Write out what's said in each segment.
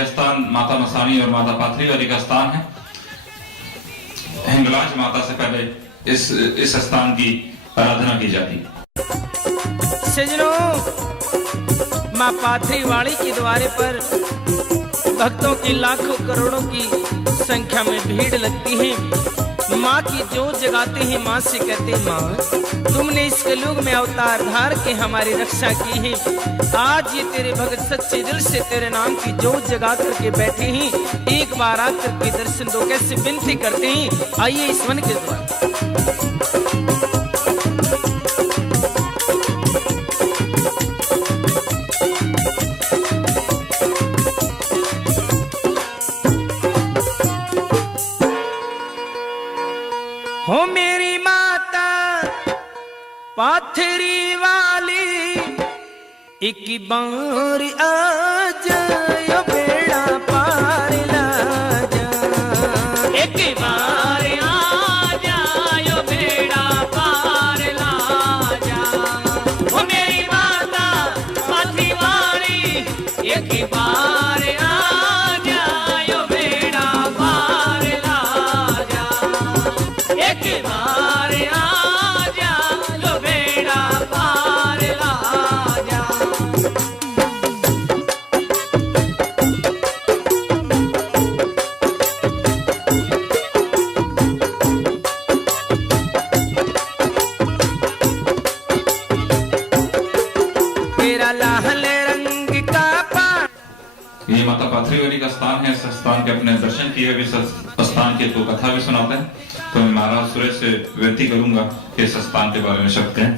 ये स्थान माता मसानी और माता पाथरी वाली का स्थान है। हिंगलाज माता से पहले इस स्थान की आराधना की जाती। सजनों, माँ पाथरी वाली के द्वारे पर भक्तों की लाखों करोड़ों की संख्या में भीड़ लगती है। माँ की जोत जगाते हैं, माँ से कहते हैं, माँ तुमने इस कलयुग में अवतार धार के हमारी रक्षा की है। आज ये तेरे भगत सच्चे दिल से तेरे नाम की जोत जगा करके बैठे हैं। एक बार आकर के दर्शन दो। कैसे विनती करते हैं, आइए इस वन के द्वारा। हो मेरी माता पाथरी वाली, एक बार आ जाओ बेड़ा पार ला जा। एक बार आ जाओ बेड़ा पार ला जा। हो मेरी माता पाथरी वाली, एक बार आ जाओ बेड़ा पार ला जा। एक बार आ जा लो बेड़ा पार ला जा। तेरा लाल रंग का पानी। ये माता पाथरी वाली का स्थान है। इस स्थान के अपने दर्शन किए, इस स्थान की तो कथा भी सुनाते हैं। तो मैं महाराज सुरेश से विनती करूंगा कि इस स्थान के बारे में शब्द कहें।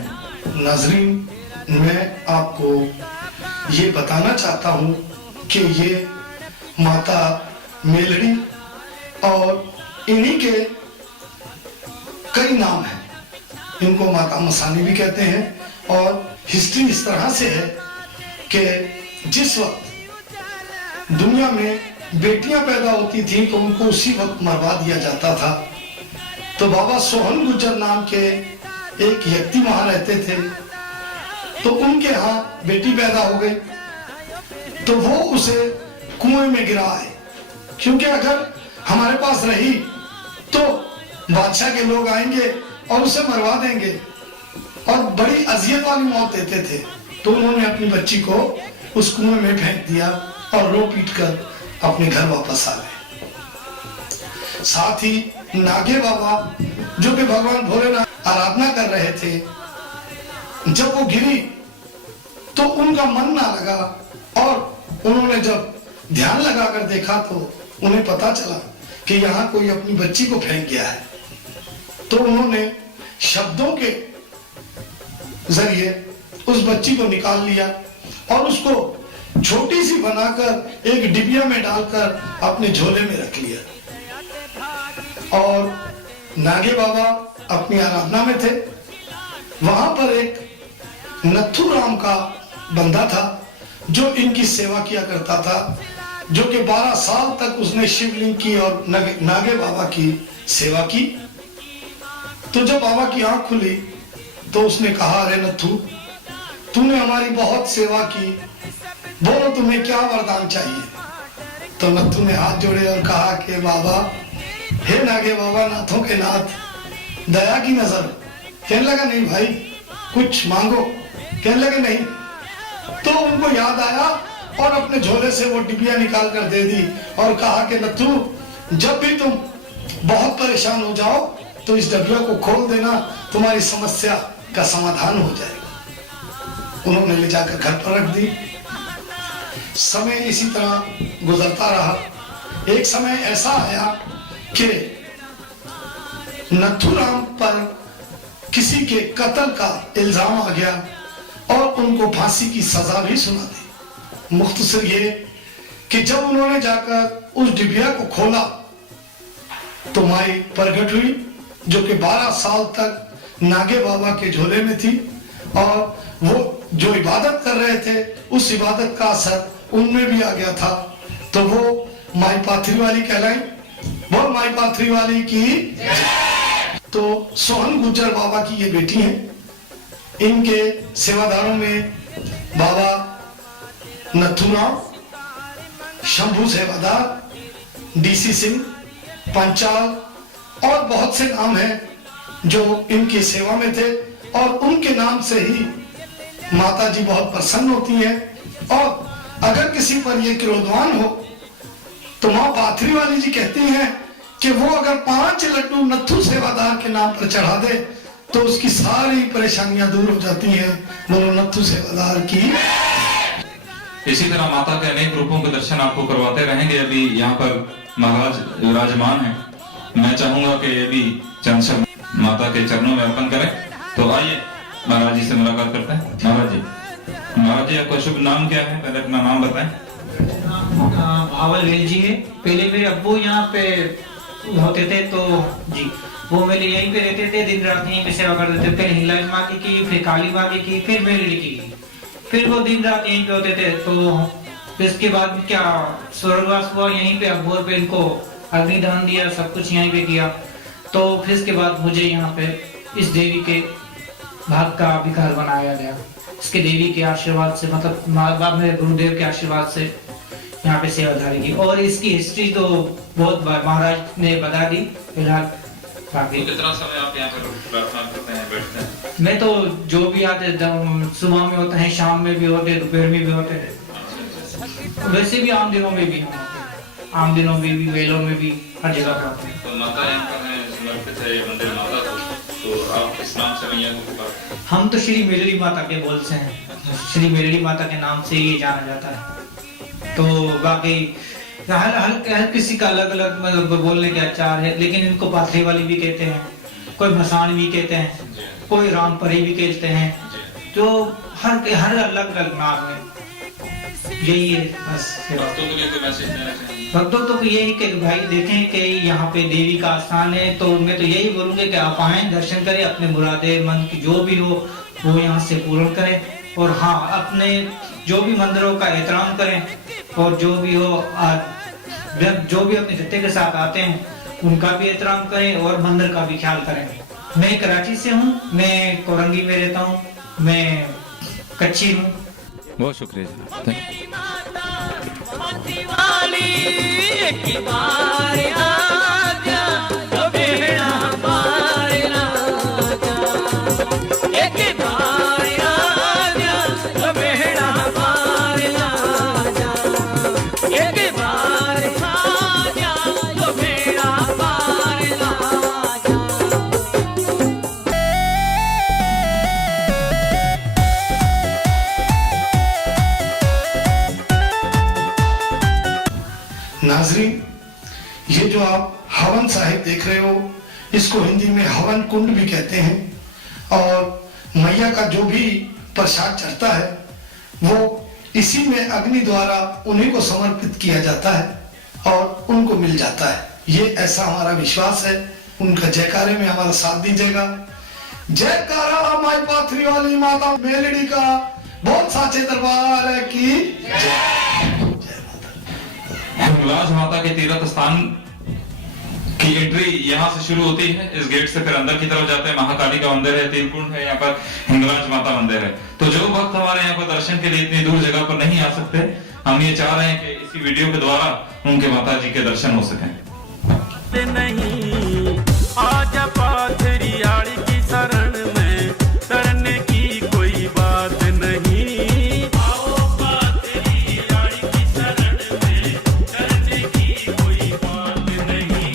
नाजरीन, मैं आपको ये बताना चाहता हूँ कि ये माता मेलड़ी और इन्हीं के कई नाम हैं। इनको माता मसानी भी कहते हैं। और हिस्ट्री इस तरह से है कि जिस वक्त दुनिया में बेटियां पैदा होती थी तो उनको उसी वक्त मरवा दिया जाता था। तो बाबा सोहन गुज्जर नाम के एक व्यक्ति वहां रहते थे। तो उनके यहाँ बेटी पैदा हो गई तो वो उसे कुएं में गिराए, क्योंकि अगर हमारे पास रही तो बादशाह के लोग आएंगे और उसे मरवा देंगे और बड़ी अजियत वाली मौत देते थे। तो उन्होंने अपनी बच्ची को उस कुएं में फेंक दिया और रो पीट कर अपने घर वापस आ गए। साथ ही नागे बाबा, जो कि भगवान भोलेनाथ आराधना कर रहे थे, जब वो गिरी तो उनका मन ना लगा और उन्होंने जब ध्यान लगाकर देखा तो उन्हें पता चला कि यहाँ कोई अपनी बच्ची को फेंक गया है। तो उन्होंने शब्दों के जरिए उस बच्ची को निकाल लिया और उसको छोटी सी बनाकर एक डिबिया में डालकर अपने झोले में रख लिया। और नागे बाबा अपनी आराधना में थे। वहां पर एक नथु राम का बंदा था जो इनकी सेवा किया करता था, जो कि 12 साल तक उसने शिवलिंग की और नागे बाबा की सेवा की। तो जब बाबा की आंख खुली तो उसने कहा, अरे नथु, तूने हमारी बहुत सेवा की, बोलो तुम्हें क्या वरदान चाहिए। तो नथु ने हाथ जोड़े और कहा कि बाबा, हे नागे बाबा, नाथों के नाथ, दया की नजर। कहने लगा, नहीं भाई, कुछ मांगो। कहने लगे नहीं। तो उनको याद आया और अपने झोले से वो डिबिया निकाल कर दे दी और कहा कि नथु, जब भी तुम बहुत परेशान हो जाओ तो इस डिबिया को खोल देना, तुम्हारी समस्या का समाधान हो जाएगा। उन्होंने ले जाकर घर पर रख दी। समय इसी तरह गुजरता रहा। एक समय ऐसा आया कि नथुराम पर किसी के कत्ल का इल्जाम आ गया और उनको फांसी की सजा भी सुना दी। मुख्तसर ये कि जब उन्होंने जाकर उस डिबिया को खोला तो माई प्रकट हुई, जो कि 12 साल तक नागे बाबा के झोले में थी और वो जो इबादत कर रहे थे उस इबादत का असर उनमें भी आ गया था। तो वो माई पाथरी वाली कहलाई। बोल माई पाथरी वाली की। तो सोहन गुज्जर बाबा की ये बेटी हैं। इनके सेवादारों में बाबा नथुराम शंभू सेवादार, डीसी सिंह, पंचाल और बहुत से नाम हैं जो इनकी सेवा में थे और उनके नाम से ही माता जी बहुत प्रसन्न होती हैं। और अगर किसी पर ये क्रोधवान हो तो माँ पाथरी वाली जी कहती हैं कि वो अगर 5 लड्डू नत्थू सेवादार के नाम पर चढ़ा दे तो उसकी सारी परेशानियां दूर हो जाती हैं। बोलो नत्थू सेवादार की। इसी तरह माता के अनेक रूपों के दर्शन आपको करवाते रहेंगे। अभी यहाँ पर महाराज विराजमान हैं। मैं चाहूंगा कि ये भी चंद शब्द माता के चरणों में अर्पण करें। तो आइए महाराज जी से मुलाकात करते हैं। महाराज जी आपका शुभ नाम क्या है? पहले अपना नाम बताएं। भावल वेल जी है। पहले मेरे अब्बू यहाँ पे होते थे तो जी वो मेरे यहीं पे रहते थे, दिन रात यहीं पे सेवा करते थे। फिर हिंगलाज माँ की, फिर काली माँ की, फिर मेलड़ी की, फिर वो दिन रात यहीं पे होते थे। तो इसके बाद क्या स्वर्गवास हुआ यहीं पे, अब्बोर पे इनको अग्निदान दिया, सब कुछ यहीं पे किया। तो फिर इसके बाद मुझे यहाँ पे इस देवी के भाग का भी घर बनाया गया। इसके देवी के आशीर्वाद से, मतलब माँ बाप मेरे गुरुदेव के आशीर्वाद से यहाँ पे सेवाधारी की। और इसकी हिस्ट्री तो बहुत बार महाराज ने बता दी। फिलहाल बाकी कितना समय आप यहाँ पर प्रार्थना करते हैं, बैठते हैं? मैं तो जो भी आते सुबह में होते हैं, शाम में भी होते, दोपहर में भी होते हैं। वैसे भी आम दिनों में भी हम आम दिनों में भी, मेलों में भी, हर जगह पे होते हैं। तो माता यहाँ पर है, समर्पित है ये मंदिर माता को। तो आप किस नाम से मैया को पुकारते हैं? हम तो श्री मेलड़ी माता के बोल से हैं। श्री मेलड़ी माता के नाम से ये जाना जाता है। तो बाकी हर किसी का अलग अलग मतलब बोलने के आचार है, लेकिन इनको पाथरी वाली भी कहते हैं, कोई मसान भी कहते हैं, कोई रामपरी भी कहते हैं। तो हर अलग अलग नाम है। यही है बस। भक्तों के लिए कोई मैसेज देना चाहिए? भक्तों तो यही कि भाई देखें कि यहाँ पे देवी का स्थान है। तो मैं तो यही बोलूंगा कि आप आए, दर्शन करें, अपने मुरादे मन की जो भी हो वो यहाँ से पूर्ण करें। और हाँ, अपने जो भी मंदिरों का एहतराम करें और जो भी हो जो भी अपने जत्थे के साथ आते हैं उनका भी एहतराम करें और मंदिर का भी ख्याल करें। मैं कराची से हूँ, मैं कोरंगी में रहता हूँ, मैं कच्ची हूँ। बहुत शुक्रिया जी। नाजरीन, ये जो आप हवन साहिब देख रहे हो, इसको हिंदी में हवन कुंड भी कहते हैं। और मैया का जो भी प्रसाद चढ़ता है वो इसी में अग्नि द्वारा उन्हीं को समर्पित किया जाता है और उनको मिल जाता है। ये ऐसा हमारा विश्वास है। उनका जयकारे में हमारा साथ दीजिएगा। जयकारा माई पाथरी वाली माता मेलड़ी का, बहुत साचे दरबार की हिंगलाज माता के तीर्थ स्थान की एंट्री यहाँ से शुरू होती है। इस गेट से फिर अंदर की तरफ जाते हैं। महाकाली का मंदिर है, तीर्थकुंड है, यहाँ पर हिंगलाज माता मंदिर है। तो जो भक्त हमारे यहाँ पर दर्शन के लिए इतनी दूर जगह पर नहीं आ सकते, हम ये चाह रहे हैं कि इसी वीडियो के द्वारा उनके माता जी के दर्शन हो सकें। नहीं आजा पाथरी आड़ी की शरण में, करने की कोई बात नहीं। आओ पाथरी आड़ी की शरण में, करने की कोई बात नहीं।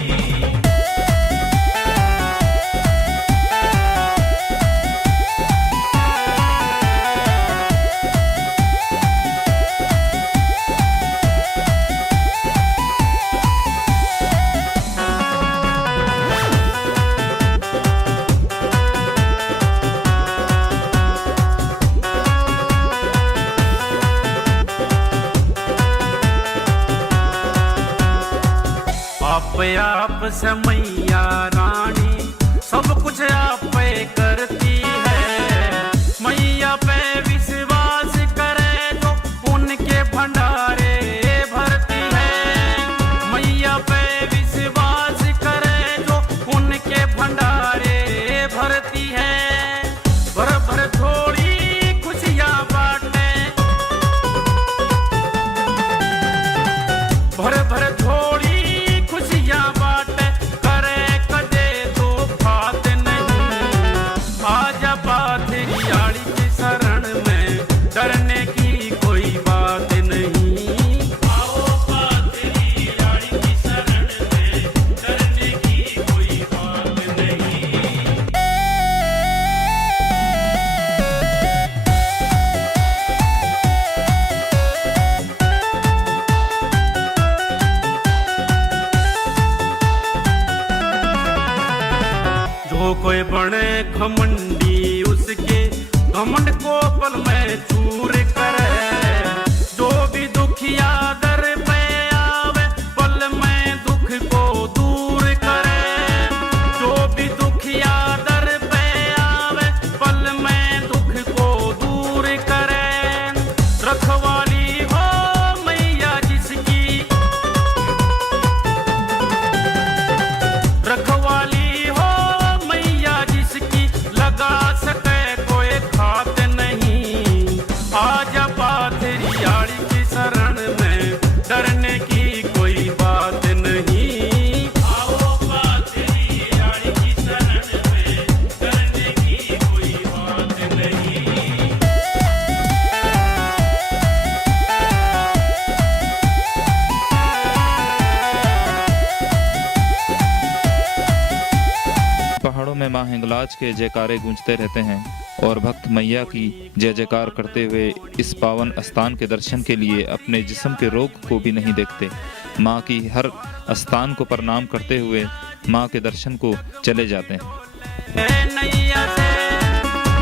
आप समैया रानी सब कुछ आप पे करती है। मैया पे विश्वास करे तो उनके भंडारे भरती है। मैया पे विश्वास करे तो उनके भंडारे भरती है। भर भर थोड़ी खुशियाँ बांटे, पाथरियाड़ी की शरण में डरने की कोई बात नहीं। आओ पाथरियाड़ी की शरण में डरने की कोई बात नहीं। जो कोई बने घमंडी उसके घमंड को पल में चूर करे। जो भी दुखिया दर पे आवे पल में दुख को दूर करे। जो भी दुखिया दर पे आवे पल में दुख को दूर करे। रखवाली हो मैया जिसकी, रखवाली हो मैया जिसकी, लगा सके कोई खात नहीं। आजा पाथरियाड़ी की शरण में डरने की कोई बात नहीं। आओ पाथरियाड़ी की शरण में डरने की कोई बात नहीं। पहाड़ों में मां हिंगलाज के जयकारे गूंजते रहते हैं और भक्त मैया की जय जयकार करते हुए इस पावन स्थान के दर्शन के लिए अपने जिस्म के रोग को भी नहीं देखते। मां की हर स्थान को प्रणाम करते हुए मां के दर्शन को चले जाते हैं। नैया से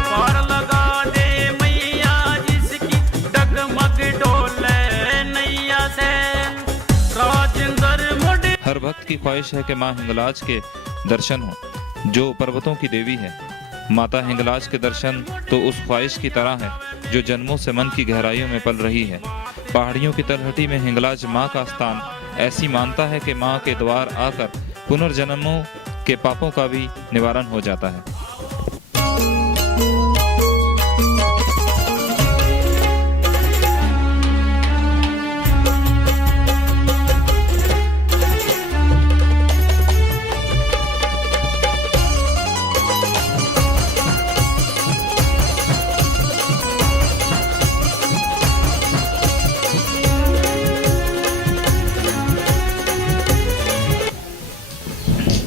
पार लगा दे मैया जिसकी, डगमग डोले नैया से राजेंद्र मुड़। हर भक्त की ख्वाहिश है कि मां हिंगलाज के दर्शन हो, जो पर्वतों की देवी है। माता हिंगलाज के दर्शन तो उस ख्वाहिश की तरह है जो जन्मों से मन की गहराइयों में पल रही है। पहाड़ियों की तलहटी में हिंगलाज माँ का स्थान ऐसी मानता है कि माँ के द्वार आकर पुनर्जन्मों के पापों का भी निवारण हो जाता है।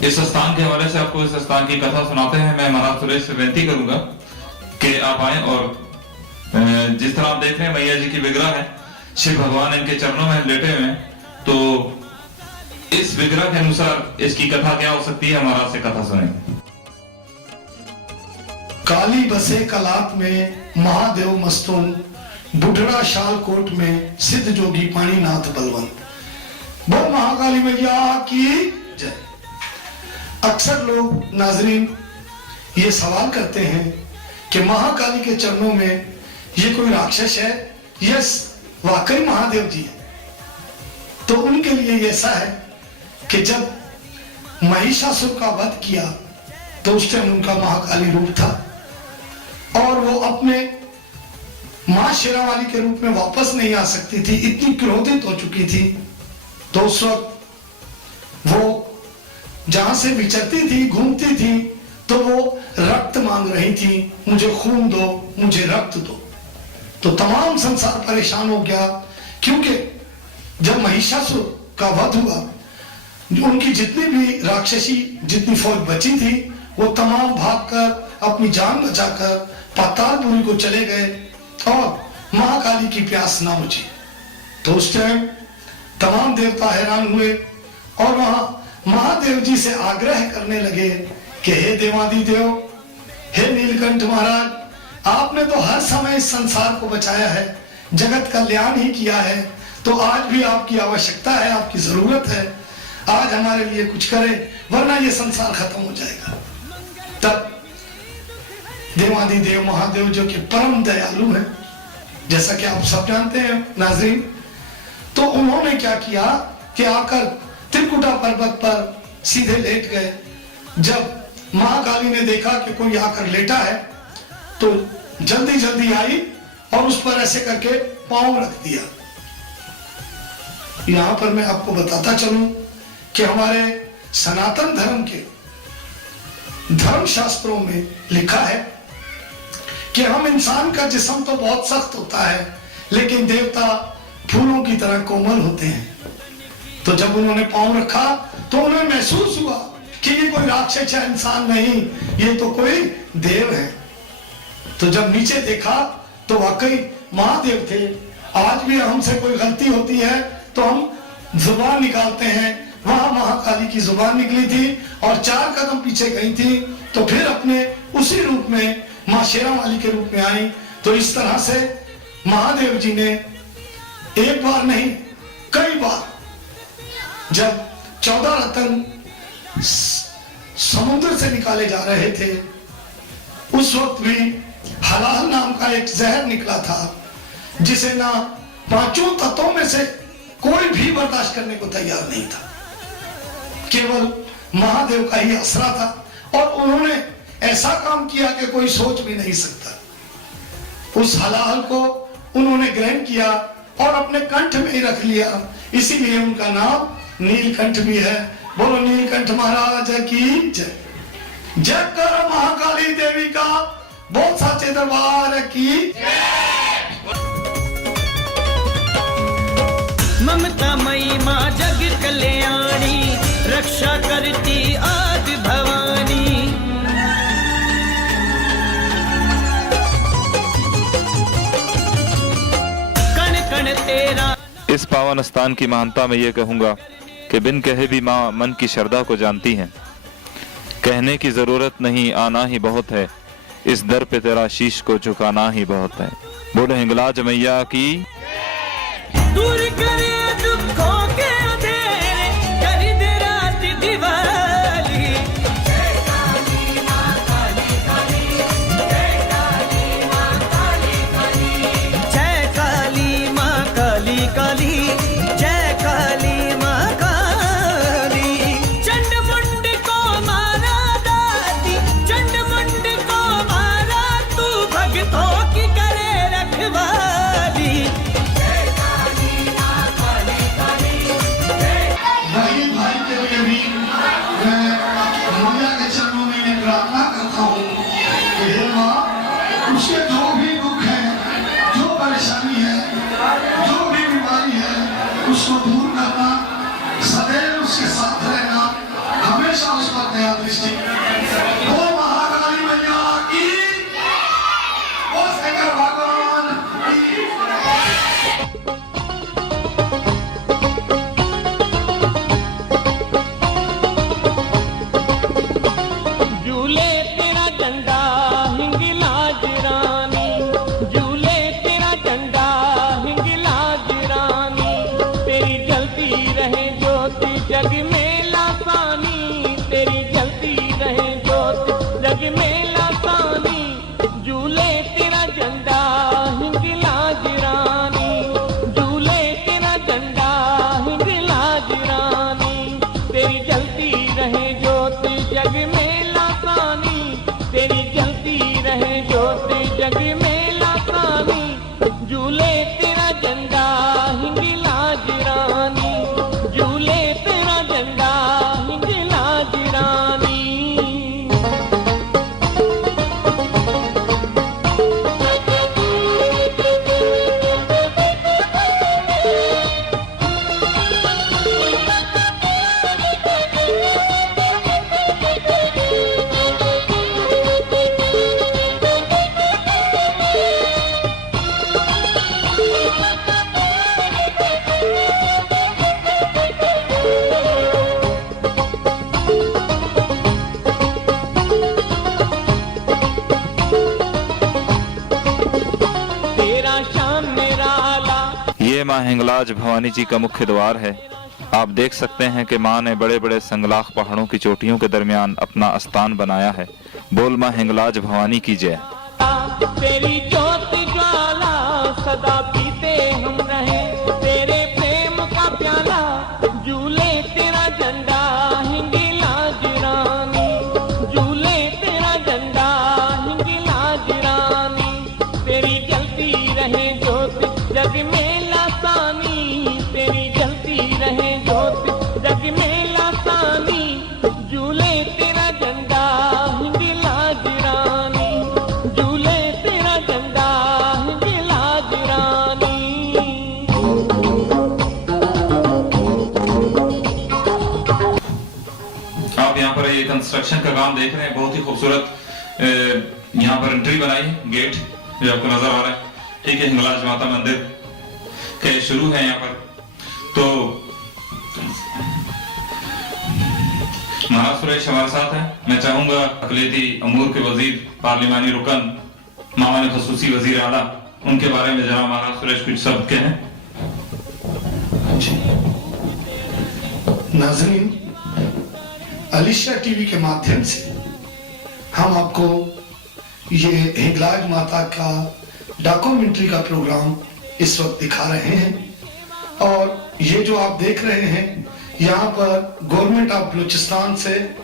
इस स्थान के हवाले से आपको इस स्थान की कथा सुनाते हैं। मैं महाराज सुरेश से विनती करूंगा कि आप आए और जिस तरह आप देख रहे हैं मैया जी की विग्रह है, शिव भगवान इनके चरणों में लेटे हुए हैं, तो इस विग्रह के अनुसार इसकी कथा क्या हो सकती है, महाराज से कथा सुने। काली बसे कलाप में महादेव मस्तून, बुढ़ड़ा शालकोट में सिद्ध जोगी पाणीनाथ बलवंत। बोल महाकाली मैया की जय। अक्सर लोग नाजरीन ये सवाल करते हैं कि महाकाली के चरणों में ये कोई राक्षस है, यस वाकई महादेव जी है। तो उनके लिए ऐसा है कि जब महिषासुर का वध किया तो उस टाइम उनका महाकाली रूप था और वो अपने मां शेरावाली के रूप में वापस नहीं आ सकती थी, इतनी क्रोधित हो चुकी थी। तो उस वक्त वो जहां से विचरती थी, घूमती थी, तो वो रक्त मांग रही थी, मुझे खून दो, मुझे रक्त दो। तो तमाम संसार परेशान हो गया, क्योंकि जब महिषासुर का वध हुआ, उनकी जितनी भी राक्षसी जितनी फौज बची थी, वो तमाम भागकर अपनी जान बचाकर पातालपुरी को चले गए और महाकाली की प्यास ना बुझी। तो उस टाइम तमाम देवता हैरान हुए और वहां महादेव जी से आग्रह करने लगे कि हे देवादिदेव, हे नीलकंठ महाराज, आपने तो हर समय इस संसार को बचाया है, जगत कल्याण ही किया है, तो आज भी आपकी आवश्यकता है, आपकी जरूरत है, आज हमारे लिए कुछ करें, वरना ये संसार खत्म हो जाएगा। तब देवादिदेव महादेव जो कि परम दयालु है, जैसा कि आप सब जानते हैं नाज़रीन, तो उन्होंने क्या किया कि आकर त्रिकुटा पर्वत पर सीधे लेट गए। जब महाकाली ने देखा कि कोई आकर लेटा है, तो जल्दी जल्दी आई और उस पर ऐसे करके पांव रख दिया। यहां पर मैं आपको बताता चलूं कि हमारे सनातन धर्म के धर्म शास्त्रों में लिखा है कि हम इंसान का जिस्म तो बहुत सख्त होता है, लेकिन देवता फूलों की तरह कोमल होते हैं। तो जब उन्होंने पांव रखा तो उन्हें महसूस हुआ कि ये कोई राक्षस है, इंसान नहीं, ये तो कोई देव है। तो जब नीचे देखा तो वाकई महादेव थे। आज भी हमसे कोई गलती होती है तो हम जुबान निकालते हैं, वहां महाकाली की जुबान निकली थी और 4 कदम पीछे गई थी, तो फिर अपने उसी रूप में मां शेरा वाली के रूप में आई। तो इस तरह से महादेव जी ने एक बार नहीं कई बार, जब 14 रत्न समुद्र से निकाले जा रहे थे, उस वक्त भी हलाल नाम का एक जहर निकला था, जिसे ना 5 तत्वों में से कोई भी बर्दाश्त करने को तैयार नहीं था। केवल महादेव का ही आसरा था और उन्होंने ऐसा काम किया कि कोई सोच भी नहीं सकता। उस हलाल को उन्होंने ग्रहण किया और अपने कंठ में ही रख लिया, इसीलिए उनका नाम नीलकंठ भी है। बोलो नीलकंठ महाराज की जय। जय कर महाकाली देवी का बहुत साचे दरबार की। ममता मई माँ जग कल्याणी, रक्षा करती आदि भवानी। कण कण तेरा। इस पावन स्थान की महानता में ये कहूंगा कि बिन कहे भी माँ मन की श्रद्धा को जानती हैं। कहने की जरूरत नहीं, आना ही बहुत है, इस दर पे तेरा शीश को झुकाना ही बहुत है। बोले हिंगलाज मैया की। दूर करे दुखों के अंधेरे, कर दे रात दिवाली। जय काली माँ काली काली, जय काली माँ काली काली, जय काली माँ काली काली, जय काली माँ काली। चंड मुंड को मारा दाती, चंड मुंड को मारा तू, भक्तों की करे रखवाली। वही भाई के लिए भी मैं मैया के चरणों में प्रार्थना करता हूँ कि हे माँ, उसके जो भी दुख है, जो परेशानी है, जो भी बीमारी है, उसको दूर करना, सदैव उसके साथ रहना, हमेशा उस पर दया दृष्टि। वो महाकाली मैया की, वो शंकर भगवान की। झूले तेरा झंडा हिंगलाज रानी, झूले तेरा झंडा हिंगलाज रानी। तेरी जलती रहे ज्योति जग में लासानी, तेरी जलती रहे ज्योति जग में लासानी। झूले तेरा झंडा हिंगलाज रानी, झूले तेरा झंडा हिंगलाज रानी। तेरी जलती रहे ज्योति जग में लासानी, तेरी जलती रहे ज्योति जग में लासानी। झूले तेरा झंडा हिंगलाज रानी, झूले तेरा झंडा हिंगलाज रानी। तेरा शान निराला। ये माँ हिंगलाज भवानी जी का मुख्य द्वार है। आप देख सकते हैं कि माँ ने बड़े बड़े संगलाख पहाड़ों की चोटियों के दरमियान अपना स्थान बनाया है। बोल माँ हिंगलाज भवानी की जय। तेरी ज्योति ज्वाला सदा पीते हम रहे, तेरे प्रेम का प्याला। झूले तेरा झंडा हिंगलाज रानी, झूले तेरा झंडा हिंगलाज रानी। तेरी जलती रहे ज्योति जग में लासानी, तेरी जलती रहे ज्योति जग में लासानी। झूले तेरा झंडा हिंगलाज रानी, झूले तेरा कंस्ट्रक्शन का काम देख रहे हैं, बहुत ही खूबसूरत यहाँ पर एंट्री बनाई है, गेट जो आपको नजर आ रहा है, ठीक है, हिंगलाज माता मंदिर के शुरू है यहाँ पर। तो महाराज सुरेश हमारे साथ है। मैं चाहूंगा अकलियती अमूर के वजीर, पार्लिमानी रुकन, मामले खसूसी वजीर आला, उनके बारे में जरा महाराज सुरेश कुछ शब्द कहें। नाज़रीन, अलीशा टीवी के माध्यम से हम आपको ये हिंगलाज माता का डॉक्यूमेंट्री का प्रोग्राम इस वक्त दिखा रहे हैं। और ये जो आप देख रहे हैं, यहाँ पर गवर्नमेंट ऑफ बलूचिस्तान से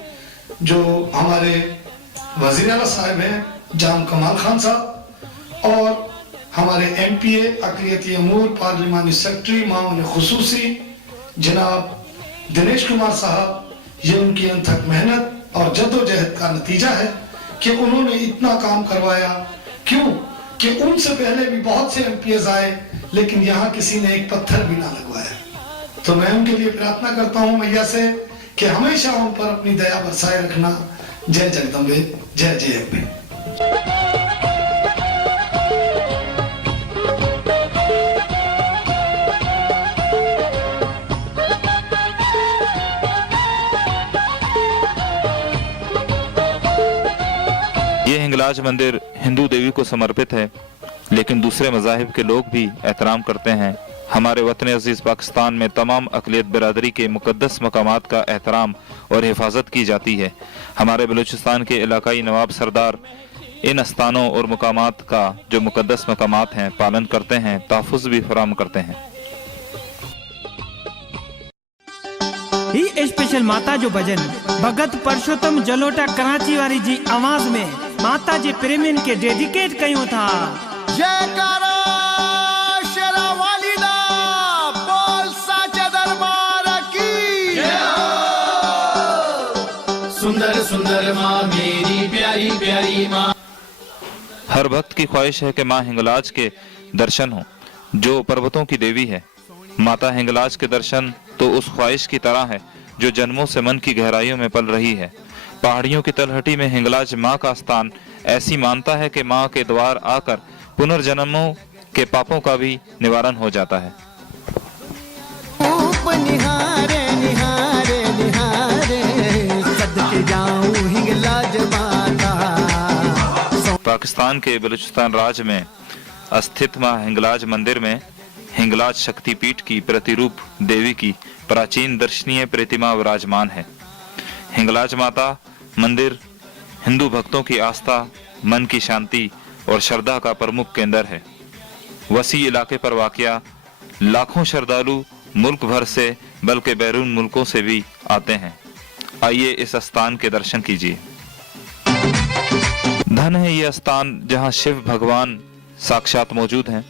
जो हमारे वजीर आला साहब हैं जाम कमाल खान साहब, और हमारे MPA अक़लियती अमूर पार्लिमानी सेक्रेटरी मामून खुसूसी जनाब दिनेश कुमार साहब, ये उनकी अनथक मेहनत और जद्दोजहद का नतीजा है कि उन्होंने इतना काम करवाया। क्यों कि उनसे पहले भी बहुत से MPs आए, लेकिन यहाँ किसी ने एक पत्थर भी ना लगवाया। तो मैं उनके लिए प्रार्थना करता हूँ मैया से कि हमेशा उन पर अपनी दया बरसाए रखना। जय जगदम्बे, जय जय अम्बे। ये हिंगलाज मंदिर हिंदू देवी को समर्पित है, लेकिन दूसरे मज़ाहिब के लोग भी एहतराम करते हैं। हमारे वतन अजीज पाकिस्तान में तमाम अक़लियत बिरादरी के मुक़द्दस मकामात का एहतराम और हिफाजत की जाती है। हमारे बलूचिस्तान के इलाकाई नवाब सरदार इन स्थानों और मकामात का जो मुक़द्दस मकामात हैं पालन करते हैं, तहफ़्फ़ुज़ भी फराहम करते हैं। ही स्पेशल माता जो भजन भगत परशोत्तम जलोटा कराची वारी जी आवाज में माता जे प्रेमियन के डेडिकेट कयूं था। जयकारा शेरावाली दा, बोल साचे दरबार की। सुंदर सुंदर माँ मेरी प्यारी प्यारी माँ। हर भक्त की ख्वाहिश है कि माँ हिंगलाज के दर्शन हो, जो पर्वतों की देवी है। माता हिंगलाज के दर्शन तो उस ख्वाहिश की तरह है जो जन्मों से मन की गहराइयों में पल रही है। पहाड़ियों की तलहटी में हिंगलाज माँ का स्थान ऐसी मानता है कि माँ के द्वार आकर पुनर्जन्मों के पापों का भी निवारण हो जाता है। निहारे निहारे निहारे सदके जाऊं हिंगलाज माता। पाकिस्तान के बलूचिस्तान राज्य में स्थित माँ हिंगलाज मंदिर में हिंगलाज शक्तिपीठ की प्रतिरूप देवी की प्राचीन दर्शनीय प्रतिमा विराजमान है। हिंगलाज माता मंदिर हिंदू भक्तों की आस्था, मन की शांति और श्रद्धा का प्रमुख केंद्र है। वसी इलाके पर वाक़या लाखों श्रद्धालु मुल्क भर से बल्कि बैरून मुल्कों से भी आते हैं। आइए इस स्थान के दर्शन कीजिए। धन है ये स्थान जहां शिव भगवान साक्षात मौजूद हैं।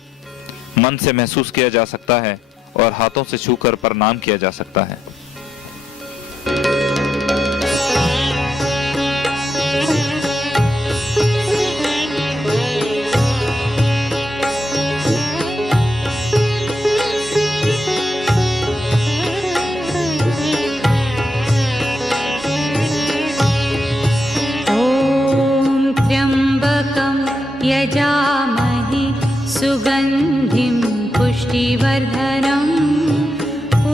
मन से महसूस किया जा सकता है और हाथों से छूकर प्रणाम किया जा सकता है। ओम त्र्यंबकं यजामहे सुगंधिं पुष्टिवर्धनम्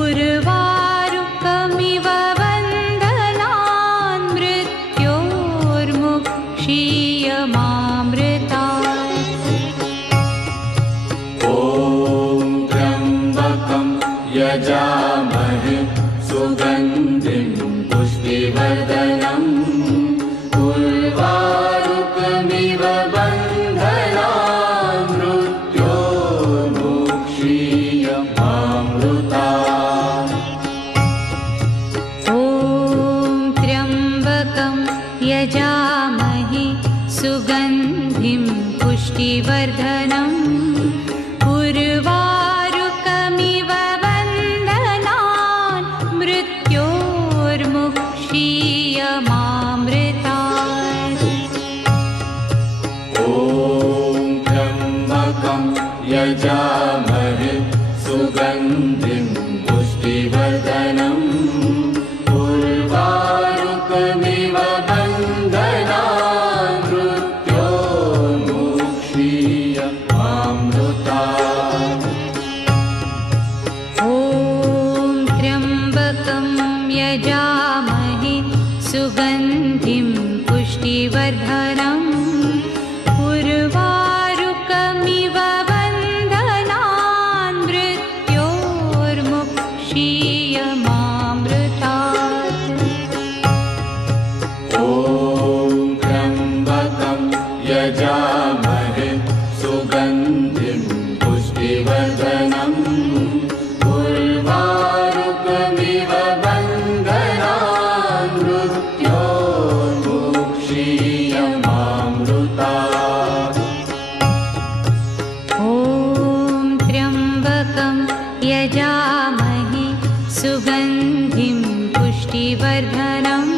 उर्वारुकमिव वन्दनान् मृत्योर्मुक्षीयमामृतात्। ओम त्र्यंबकं यजामहे सुगंधिं पुष्टिवर्धनम् उर्वारुकमिव वन्दनान् मृत्योर्मुक्षीयमामृतात्। ॐ त्र्यंबकं यजामहे सुगंधिं पुष्टिवर्धनम् उर्वारुकमिव वन्दनान् मृत्योर्मुक्षीयमामृतात्। ओम त्र्यंबकं यजामहे सुगंधिं पुष्टिवर्धनम् उर्वारुकमिव यजामहे सुगन्धिं पुष्टिवर्धनम् उर्वारुकमिव बन्धनान् मृत्योर्मुक्षीयमामृतात्। ॐ त्र्यम्बकं यजामहे सुगन्धिं पुष्टिवर्धनम्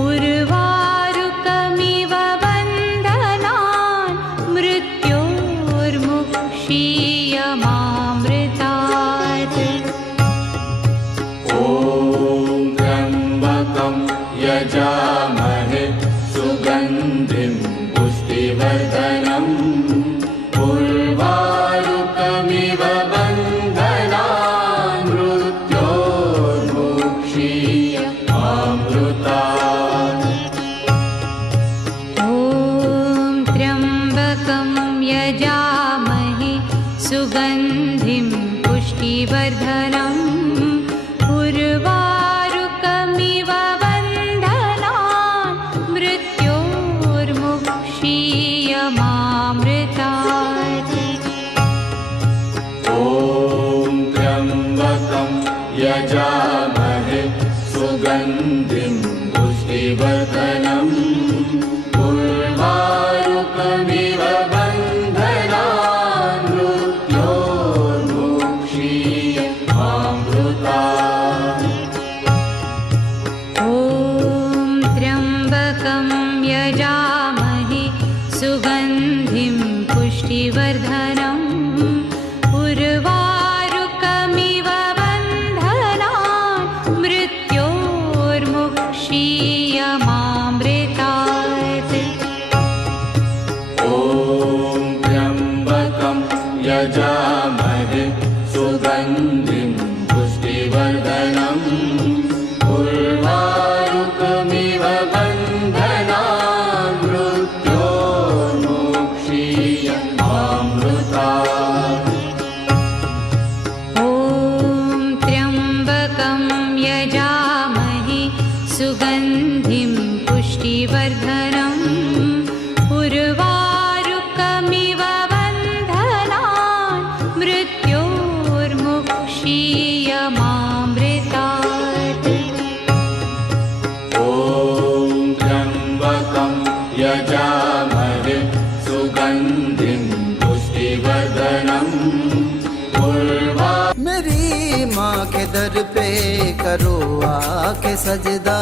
उर्वारुकमिव बन्धनान् मृत्योर्मुक्षीयमामृतात्। ॐ त्र्यम्बकं यजामहे सुगन्धिं पुष्टिवर्धनम् उर्वारुकमिव बन्धनान् मृत्योर्मुक्षीयमामृतात्। ॐ त्र्यम्बकं यजामहे सुगन्धिं पुष्टिवर्धनम् उर्वारुकमिव बन्धनान् मृत्योर्मुक्षीयमामृतात्। ॐ त्र्यम्बकं यजामहे सुगन्धिं पुष्टिवर्धनम् उर्वारुकमिव बन्धनान् मृत्योर्मुक्षीयमामृतात्। ॐ त्र्यम्बकं यजामहे सुगन्धिं पुष्टिवर्धनम् उर्वारुकमिव बन्धनान् मृत्योर्मुक्षीयमामृतात्। ॐ त्र्यम्बकं यजामहे सुगन्धिं पुष्टिवर्धनम् उर्वारुकमिव बन्धनान् मृत्योर्मुक्षीयमामृतात्। ॐ त्र्यम्बकं यजामहे सुगन्धिं पुष्टिवर्धनम् उर्वारुकमिव बन्धनान् मृत्योर्मुक्षीयमामृतात्। ॐ त्र्यम्बकं यजामहे सुगन्धिं पुष्टिवर्धनम् उर्वा। मेरी माँ के दर पे करो आके सजदा,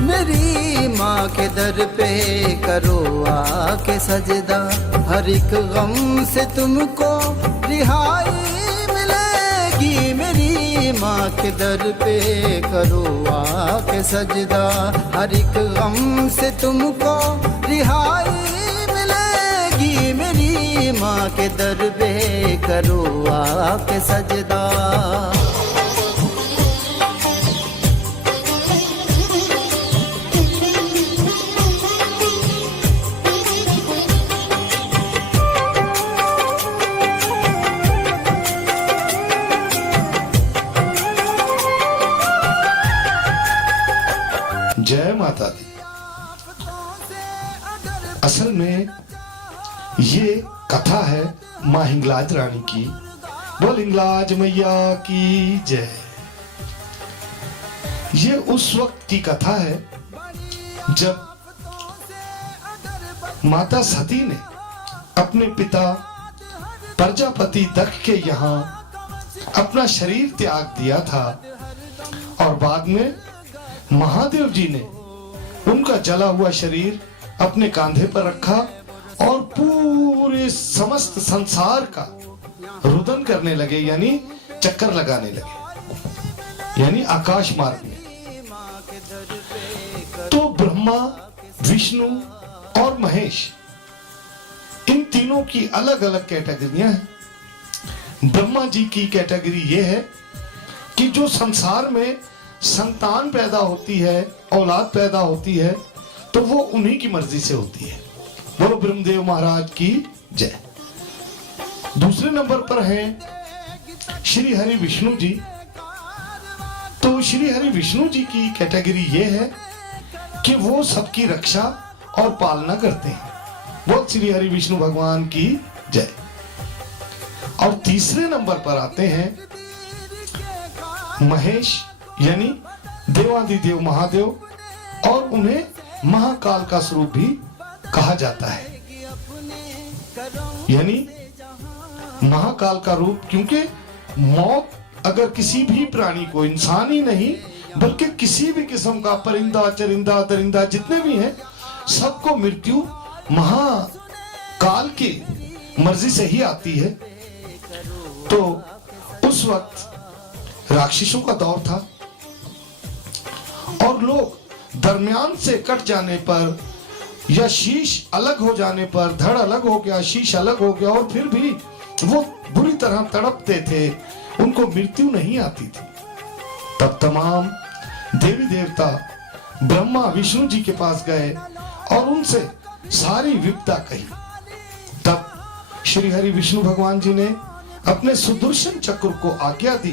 मेरी माँ के दर पे करो आके सजदा। हर एक गम से तुमको रिहाई मिलेगी। मेरी माँ के दर पे करो आके सजदा। हर एक गम से तुमको रिहाई मिलेगी। मेरी माँ के दर पे करो आके सजदा। जय माता दी। असल में ये कथा है माँ हिंगलाज रानी की। बोल हिंगलाज मैया की जय। ये उस वक्त की कथा है जब माता सती ने अपने पिता प्रजापति दक्ष के यहाँ अपना शरीर त्याग दिया था और बाद में महादेव जी ने उनका जला हुआ शरीर अपने कांधे पर रखा और पूरे समस्त संसार का रुदन करने लगे, यानी चक्कर लगाने लगे, यानी आकाश मार्ग में। तो ब्रह्मा, विष्णु और महेश, इन तीनों की अलग अलग कैटेगरियां हैं। ब्रह्मा जी की कैटेगरी ये है कि जो संसार में संतान पैदा होती है, औलाद पैदा होती है, तो वो उन्हीं की मर्जी से होती है। बोलो ब्रह्मदेव महाराज की जय। दूसरे नंबर पर हैं श्री हरि विष्णु जी। तो श्री हरि विष्णु जी की कैटेगरी ये है कि वो सबकी रक्षा और पालना करते हैं। बोल श्री हरि विष्णु भगवान की जय। और तीसरे नंबर पर आते हैं महेश, यानी देवादिदेव महादेव, और उन्हें महाकाल का स्वरूप भी कहा जाता है। यानी महाकाल का रूप, क्योंकि मौत अगर किसी भी प्राणी को, इंसान ही नहीं बल्कि किसी भी किस्म का परिंदा, चरिंदा, दरिंदा जितने भी हैं, सबको मृत्यु महाकाल की मर्जी से ही आती है। तो उस वक्त राक्षसों का दौर था और लोग दरमियान से कट जाने पर या शीश अलग हो जाने पर, धड़ अलग हो गया, शीश अलग हो गया, और फिर भी वो बुरी तरह तड़पते थे, उनको मृत्यु नहीं आती थी। तब तमाम देवी देवता ब्रह्मा विष्णु जी के पास गए और उनसे सारी विपदा कही। तब श्री हरि विष्णु भगवान जी ने अपने सुदर्शन चक्र को आज्ञा दी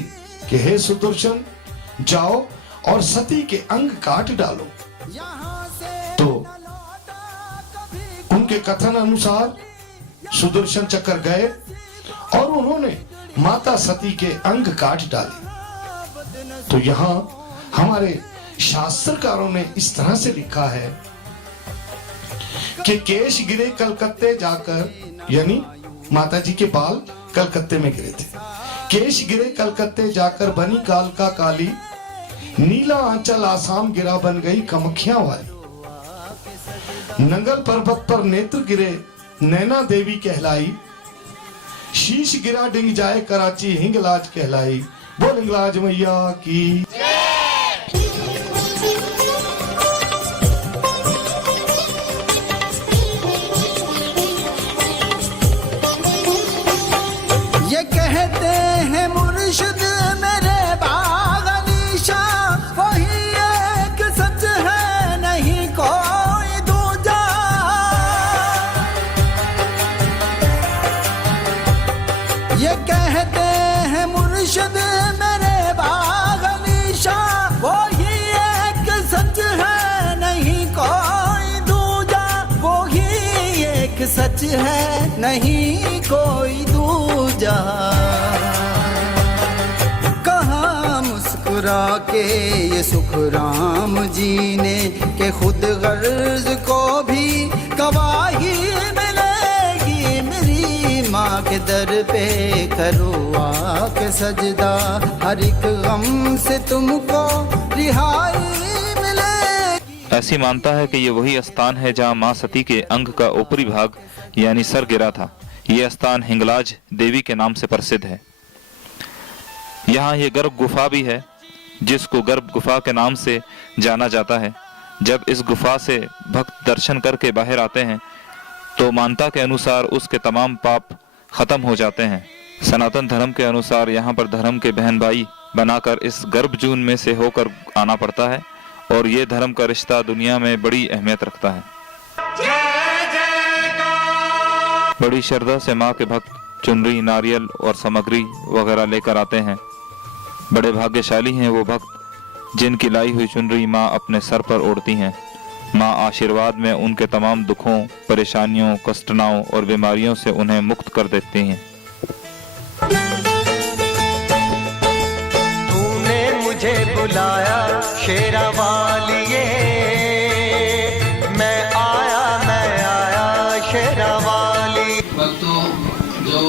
कि हे सुदर्शन, जाओ और सती के अंग काट डालो। तो उनके कथन अनुसार सुदर्शन चक्र गए और उन्होंने माता सती के अंग काट डाले। तो यहाँ हमारे शास्त्रकारों ने इस तरह से लिखा है कि केश गिरे कलकत्ते जाकर, यानी माता जी के बाल कलकत्ते में गिरे थे। केश गिरे कलकत्ते जाकर बनी काल का काली, नीला आंचल आसाम गिरा बन गई कामाख्या वाली। नंगल पर्वत पर नेत्र गिरे नैना देवी कहलाई, शीश गिरा डिंग जाए कराची हिंगलाज कहलाई। बोल हिंगलाज मैया की। ये कहते हैं मुर्शिद मेरे बागनीशा, वही एक सच है नहीं कोई दूजा। ये कहते हैं मुर्शिद मेरे बागनीशा, वही एक सच है नहीं कोई दूजा। वही एक सच है नहीं कोई दूजा। कहा मुस्कुरा के ये सुख राम जी ने कि खुद गर्ज को भी गवाही मिलेगी। मेरी माँ के दर पे करो आके सजदा, हर एक गम से तुमको रिहाई मिलेगी। ऐसी मानता है कि ये वही स्थान है जहाँ माँ सती के अंग का ऊपरी भाग यानी सर गिरा था। ये स्थान हिंगलाज देवी के नाम से प्रसिद्ध है। यहाँ ये गर्भ गुफा भी है, जिसको गर्भ गुफा के नाम से जाना जाता है। जब इस गुफा से भक्त दर्शन करके बाहर आते हैं तो मानता के अनुसार उसके तमाम पाप खत्म हो जाते हैं। सनातन धर्म के अनुसार यहाँ पर धर्म के बहन भाई बनाकर इस गर्भ जून में से होकर आना पड़ता है, और ये धर्म का रिश्ता दुनिया में बड़ी अहमियत रखता है। बड़ी श्रद्धा से माँ के भक्त चुनरी, नारियल और सामग्री वगैरह लेकर आते हैं। बड़े भाग्यशाली हैं वो भक्त जिनकी लाई हुई चुनरी माँ अपने सर पर ओढ़ती हैं। माँ आशीर्वाद में उनके तमाम दुखों, परेशानियों, कष्टनाओं और बीमारियों से उन्हें मुक्त कर देती हैं। तूने मुझे बुलाया शेरा वालिए, मैं आया शेरा वाली। भक्तों जो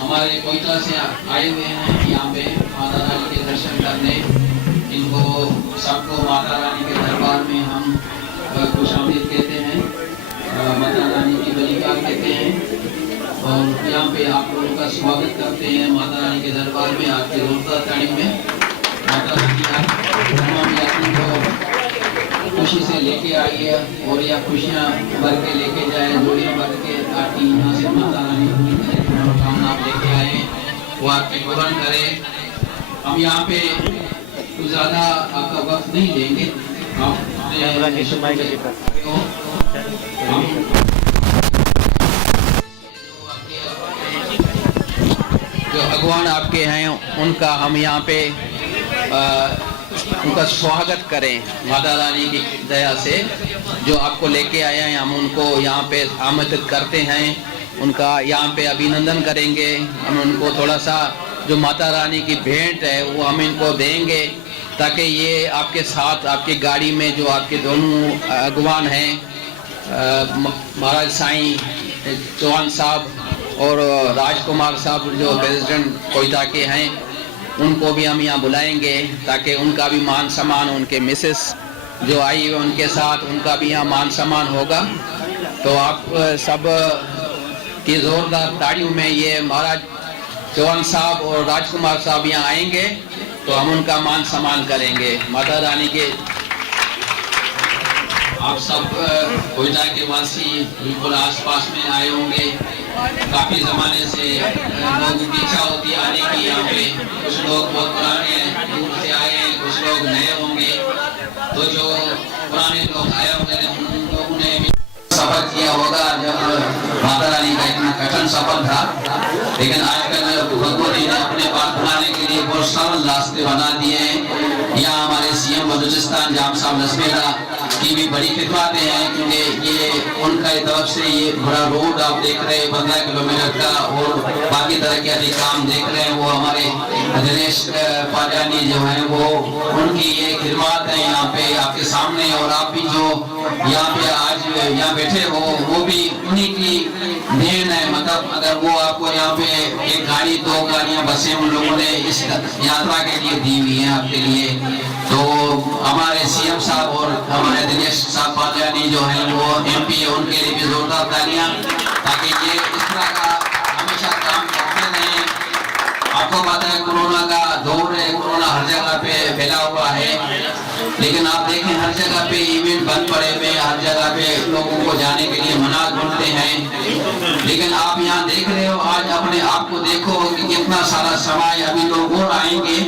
हमारे कोयटा से आए हुए हैं यहाँ पे माता रानी के दर्शन करने, इनको सबको माता रानी के दरबार में हम खुशामदीद कहते हैं, माता रानी की बलिकार कहते हैं, और यहाँ पे आप लोगों का स्वागत करते हैं माता रानी के दरबार में। आपके रोजगार टाइम में माता रानी तमाम यात्री को खुशी से लेके आई है और यह खुशियाँ भर के लेके जाए, जोड़ियाँ भर के ताकि यहाँ से माता रानी अपनी मनोकामना आप लेके आए वो आपके पूर्ण करे। हम यहाँ पे कुछ ज़्यादा आपका वक्त नहीं लेंगे। जो भगवान आपके हैं उनका हम यहाँ पे उनका स्वागत करें। माता रानी की दया से जो आपको लेके आए हैं, हम उनको यहाँ पे आमंत्रित करते हैं, उनका यहाँ पे अभिनंदन करेंगे। हम उनको थोड़ा सा जो माता रानी की भेंट है वो हम इनको देंगे, ताकि ये आपके साथ आपकी गाड़ी में जो आपके दोनों अगवान हैं, महाराज साईं चौहान साहब और राजकुमार साहब जो प्रेसिडेंट कोयटा के हैं, उनको भी हम यहाँ बुलाएंगे, ताकि उनका भी मान सम्मान, उनके मिसेस जो आई है उनके साथ उनका भी यहाँ मान सम्मान होगा। तो आप सब की जोरदार ताड़ियों में ये महाराज चौहान साहब और राजकुमार साहब यहाँ आएंगे तो हम उनका मान सम्मान करेंगे। माता रानी के आप सब कोयटा के वासी बिल्कुल आसपास में आए होंगे। काफी जमाने से लोगों की इच्छा होती है आने की यहाँ पे। कुछ लोग बहुत पुराने दूर से आए हैं, कुछ लोग नए होंगे। तो जो पुराने लोग आए होंगे उन लोगों ने भी सफर किया होगा जब माता रानी का इतना कठिन सफर था, लेकिन आजकल भगवती ने अपने पास बुलाने के लिए बहुत सरल रास्ते बना दिए हैं। यहाँ हमारे सीएम बलूचिस्तान जाम साहब लसमेरा की भी बड़ी खिदमतें हैं, क्योंकि ये उनका तरफ से ये बड़ा रोड आप देख रहे हैं 15 किलोमीटर का, और बाकी तरह के अधिक काम देख रहे हैं वो हमारे दिनेश पाजानी जो है वो उनकी ये खिदमत है यहाँ पे आपके सामने। और आप भी जो यहाँ पे आज यहाँ बैठे हो वो भी उन्हीं की देन है। मतलब अगर वो आपको यहाँ पे एक गाड़ी 2 गाड़ियाँ बसें उन लोगों ने इस यात्रा के लिए दी हुई है आपके लिए। तो हमारे सीएम साहब और हमारे दिनेश साहब पाजानी जो है वो MP है, उनके लिए भी जोरदार तालियां, ताकि ये इस तरह का हमेशा काम करते रहें। आपको पता है कोरोना का दौर है, कोरोना हर जगह पे फैला हुआ है, लेकिन आप देखें हर जगह पे इवेंट बंद पड़े हुए, हर जगह पे लोगों को जाने के लिए मना करते हैं। लेकिन आप यहाँ देख रहे हो, आज अपने आप को देखो कि कितना सारा समय अभी लोग और आएंगे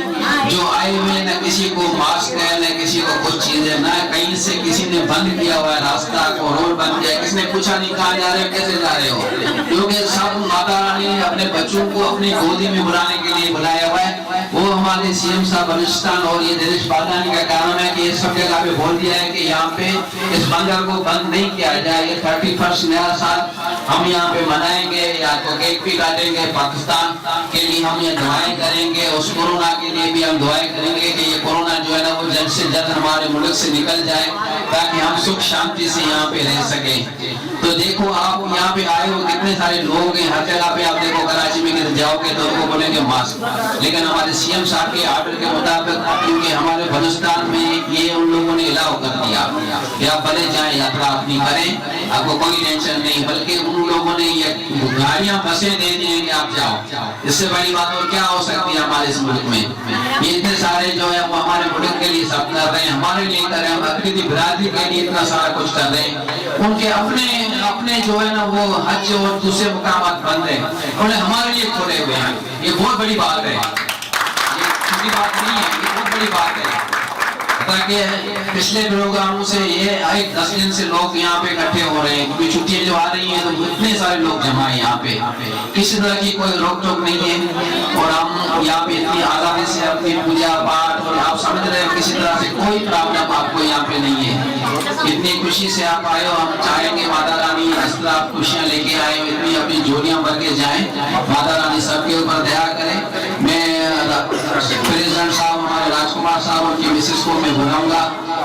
जो आए हुए न किसी को मास्क है न किसी को कुछ चीजें, न कहीं से किसी ने बंद किया हुआ है रास्ता को, रोड बंद किया, किसने पूछा नहीं कहाँ जा रहे हो, कैसे जा रहे हो, क्योंकि सब माता रानी ने अपने बच्चों को अपनी गोदी में बुलाने के लिए बुलाया हुआ है। वो हमारे सीएम साहब बलूचिस्तान और ये दिनेश पाजानी का काम है कि ये सब जगह पे बोल दिया है कि यहाँ पे इस बंदर को बंद नहीं किया जाए। ये 31 नया साल हम यहाँ पे मनाएंगे, या तो केक भी काटेंगे, पाकिस्तान के लिए हम ये दुआएं करेंगे, उस कोरोना के लिए भी हम दुआएं करेंगे कि ये कोरोना जो है ना वो जल्द से जल्द हमारे मुल्क से निकल जाए, ताकि हम सुख शांति से यहाँ पे रह सके। तो देखो आप यहाँ पे आए हो, कितने सारे लोग हैं, हर जगह पे आप देखो कराची में किधर जाओगे तो उनको बोलेंगे मास्क, लेकिन हमारे सीएम साहब के आर्डर के मुताबिक, क्योंकि हमारे बलूचिस्तान में ये उन लोगों ने अलाउ कर दिया कि आप भले जाए यात्रा अपनी करें, आपको कोई टेंशन नहीं, बल्कि उन लोगों ने ये गाड़ियां बसें दे दी हैं कि आप जाओ। इससे बड़ी बात और क्या हो सकती है हमारे इस मुल्क में। ये इतने सारे जो है वो हमारे मुल्क के लिए सब कर रहे हैं, हमारे लिए कर रहे हैं, अखिलती बिरादरी के लिए इतना सारा कुछ कर रहे हैं। उनके अपने जो है ना वो हज और दूसरे मुकामात बंद है, उन्हें हमारे लिए खोले हुए हैं। ये बहुत बड़ी बात है, ये छोटी बात नहीं है, ये बहुत बड़ी बात है। ताकि पिछले प्रोग्रामों से ये 10 दिन से लोग यहाँ पे इकट्ठे हो रहे हैं, क्योंकि छुट्टियां जो आ रही हैं तो इतने सारे लोग जमा है यहाँ पे, किसी तरह की कोई रोक टोक नहीं है। और हम यहाँ पे इतनी आजादी से अपनी पूजा पाठ, और आप समझ रहे हैं किसी तरह से कोई प्रॉब्लम आपको यहाँ पे नहीं है। इतनी खुशी से आप आए हो, हम चाहेंगे माता रानी इस तरह आप खुशियाँ लेके आए हो, इतनी अपनी झोलियाँ भर के जाए, माता रानी सबके ऊपर दया करे। मैं प्रेसिडेंट साहब हमारे राजकुमार साहब और उनकी मिसेस को मैं बुलाऊंगा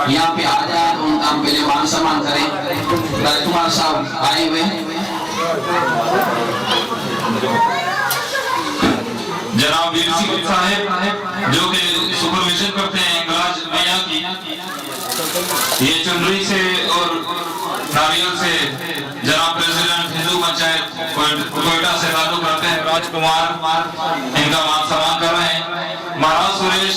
यहाँ पे आ जाए, तो उनका हम पहले मान सम्मान करें। राजकुमार साहब आए हुए जनाब वीर सिंह साहब जो कि सुपरविजन करते हैं इंगराज मैया की, ये चुनरी से और नारियल से जनाब प्रेसिडेंट हिंदू पंचायत कोयटा से ताल्लुक रखते हैं राजकुमार, इनका मान सम्मान कर रहे हैं। महाराज सुरेश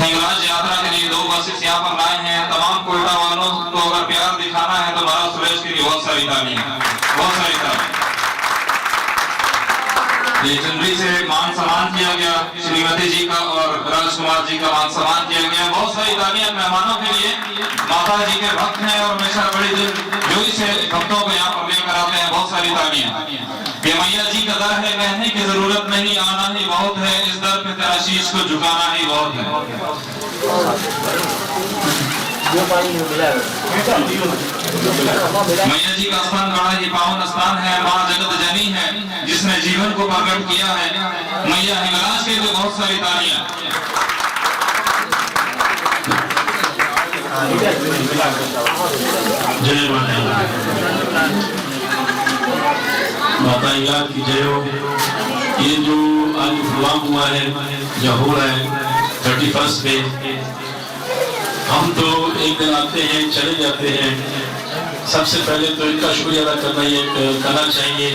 हिंगराज यात्रा के लिए 2 बसेस यहाँ पर लाए हैं। तमाम कोयटा वालों को अगर प्यार दिखाना है तो महाराज सुरेश के लिए बहुत सारी तालियां, बहुत सारी तालियां। ये चुनरी से मान सम्मान किया गया श्रीमती जी का और राजकुमार जी का मान सम्मान किया गया। बहुत सारी तालियां मेहमानों के लिए। माता जी के भक्त हैं और हमेशा बड़ी दिलजोई से भक्तों को यहाँ पर लेकर दबाते हैं बहुत सारी तालियां। ये मैया जी का दर है, कहने की जरूरत नहीं, आना ही बहुत है, इस दर पे तेरा शीश को झुकाना ही बहुत है। मैया जी का स्थान बड़ा ही पावन स्थान है, माँ जगत जनी है जिसने जीवन को प्रकट किया है। मैया हिंगलाज के लिए बहुत सारी तालियां। जय माता हिंगलाज की जय हो। ये जो आज प्रोग्राम हुआ है, जो हो रहा है 31 पे, हम तो एक दिन आते हैं चले जाते हैं। सबसे पहले तो इनका शुक्रिया अदा करना चाहिए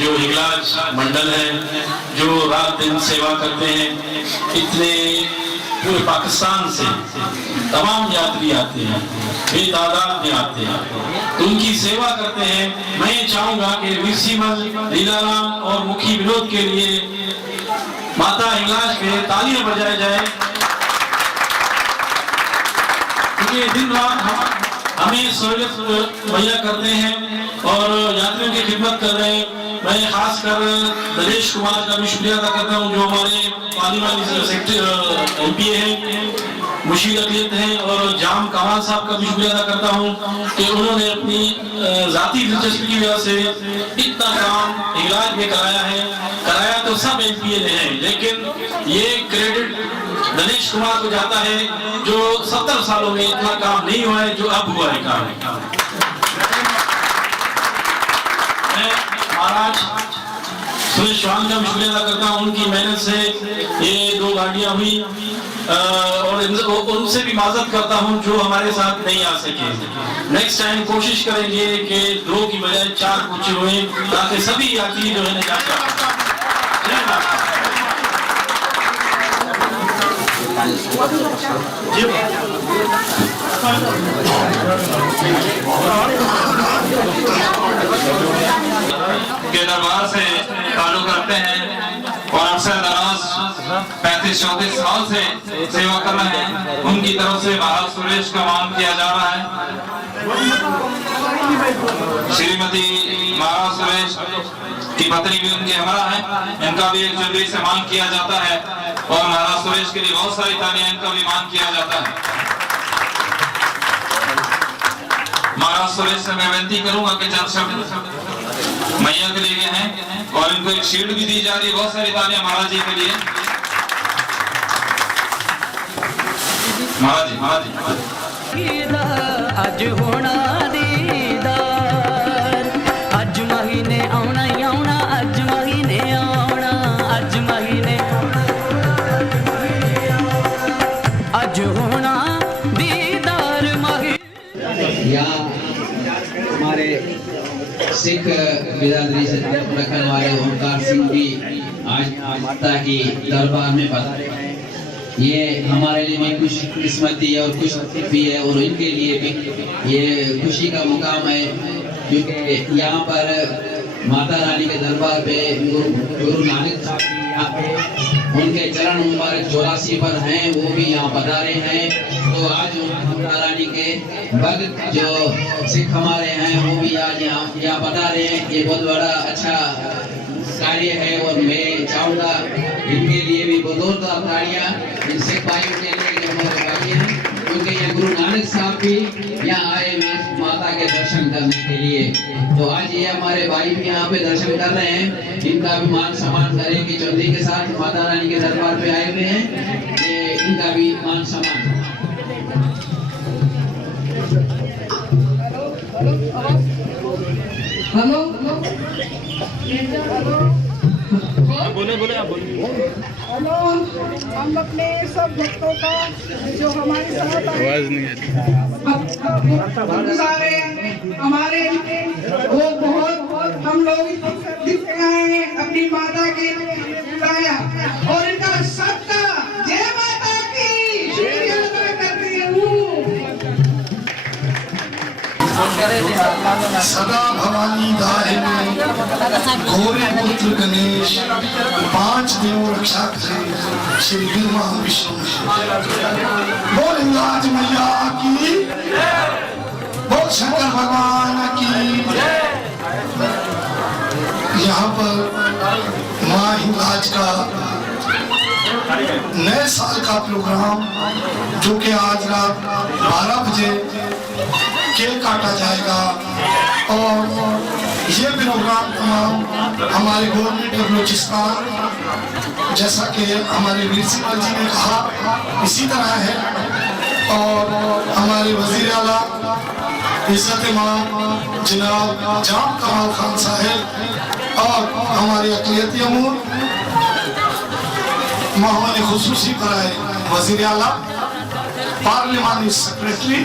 जो हिंगलाज मंडल है, जो रात दिन सेवा करते हैं। इतने पूरे पाकिस्तान से तमाम यात्री आते हैं, बेतादाद में आते हैं, तो उनकी सेवा करते हैं। मैं ये चाहूंगा कि वीरसीमल, लीलाराम और मुखी विनोद के लिए माता हिंगलाज पे तालियां बजाई जाए, क्योंकि दिन रात हमें सहूलियत मुहैया करते हैं और यात्रियों की खिदमत कर रहे हैं। मैं खासकर नरेश कुमार का भी शुक्रिया अदा करता हूँ, जो हमारे पार्लियामेंट MP हैं, मुशीर अकलियत हैं, और जाम कमाल साहब का भी शुक्रिया अदा करता हूँ कि उन्होंने अपनी जाती दिलचस्पी की वजह से इतना काम हिंगलाज में कराया है। कराया तो सब MP ने है, लेकिन ये क्रेडिट नरेश कुमार को जाता है, जो 70 सालों में इतना काम नहीं हुआ है जो अब हुआ है काम। मैं महाराज सुरेश चौहान का भी शुक्रिया अदा करता हूँ, उनकी मेहनत से ये 2 गाड़ियां हुई, और उनसे भी माजरत करता हूँ जो हमारे साथ नहीं आ सके। नेक्स्ट टाइम कोशिश करेंगे कि 2 की बजाय 4 कोचे हुए, ताकि सभी यात्री जो है जा के दरबार से ताल्लुक रखते हैं और अक्सर दराज 35-34 साल से सेवा कर रहे हैं। उनकी तरफ से महाराज सुरेश का मान किया जा रहा है। श्रीमती महाराज सुरेश की पत्नी भी उनके हमरा है, इनका भी एक चुनरी से मान किया जाता है और महाराज सुरेश के लिए बहुत सारी तालियां, इनका भी मान किया जाता है। महाराज सुरेश से मैं विनती करूंगा कि चंद शब्द मैया के लिए हैं और इनको एक शील्ड भी दी जा रही है। बहुत सारी तालियां महाराज जी के लिए। महाराज जी, महाराज जी, अज होना दीदार, अज महीने आना ही आना, अज महीने आना, अज महीने अज होना दीदार यहाँ हमारे सिख बिरादरी से ताल्लुक रखने वाले ओमकार सिंह भी आज माता की दरबार में पधारे हैं। ये हमारे लिए भी खुश किस्मती और खुश भी है, और इनके लिए भी ये खुशी का मुकाम है, क्योंकि यहाँ पर माता रानी के दरबार पे गुरु नानक साहब यहाँ पे उनके चरण मुबारक 84 पर हैं, वो भी यहाँ पधारे हैं। तो आज माता रानी के भक्त जो सिख हमारे हैं वो भी आज यहाँ पधारे हैं। ये बहुत बड़ा अच्छा कार्य है और मैं चाहूँगा इनके लिए भी बहुत तालियां इन सिख भाइयों के लिए, हमारे भाई हैं, क्योंकि ये गुरु नानक साहब भी यहाँ आए हैं माता के दर्शन करने के लिए। तो आज ये हमारे भाई भी यहाँ पे दर्शन कर रहे हैं, इनका भी मान सम्मान करें कि चौधरी के साथ माता रानी के दरबार पे आए हुए हैं, ये इनका भी मान सम्मान। हेलो, बोले बोले आप बोले। हेलो, हम अपने सब भक्तों का जो हमारे साथ आवाज नहीं है, हमारे वो बहुत हम लोग अपनी माता के बुलाया और इनका सबका जय माता की शुक्रिया अदा करती हूँ। सदा भवानी दाहिनी घोरे पुत्र गणेश 5 देव रक्षा करे श्री ब्रह्मा विष्णु। बोल हिंगलाज मैया की, बोल शंकर भगवान की। हिंगलाज का नए साल का प्रोग्राम जो कि आज रात 12 बजे केक काटा जाएगा और ये प्रोग्राम तमाम हमारे गवर्नमेंट ऑफ बलूचिस्तान जैसा कि हमारे वीर सिंह जी ने कहा इसी तरह है और हमारे वजीर आला इज्जत इमाम जनाब जाम कमाल खान साहब और हमारे अक़लियती अमूर मोहम्मद खुसूसी बराए वजीर आला पार्लिमानी सेक्रेटरी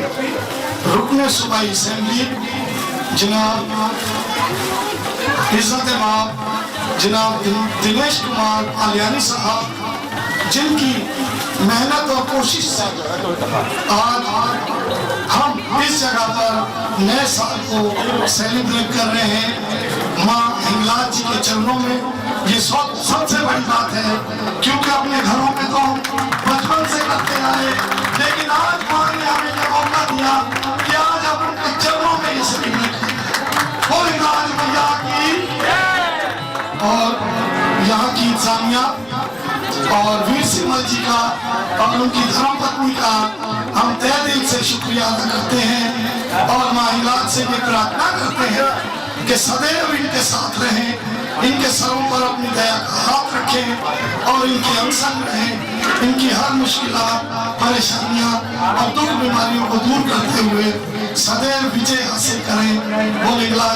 रुकने सूबाई असेंबली जनाब इज्जत इमाम जनाब दिनेश कुमार आलियानी साहब जिनकी मेहनत और कोशिश से आज हम इस जगह पर नए साल को सेलिब्रेट कर रहे हैं माँ हिंगलाज जी के चरणों में। ये सबसे बड़ी बात है क्योंकि अपने घरों में तो बचपन से करते आए लेकिन आज माँ ने हमें ये मौका दिया कि आज हम उनके चरणों में ये सेलिब्रेट करें। और हिंगलाज भैया की और यहाँ की इंसानिया और वीर सिंह जी का और उनकी धर्मपत्नी का हम तहे दिल से शुक्रिया अदा करते हैं और माँ हिंगलाज से ये प्रार्थना करते हैं कि सदैव इनके साथ रहें, इनके सरों पर अपनी दया का हाथ रखें और इनके अंग रहें, इनकी हर मुश्किलात परेशानियां और दुख बीमारियों को दूर करते हुए सदैव विजय हासिल करें। बोले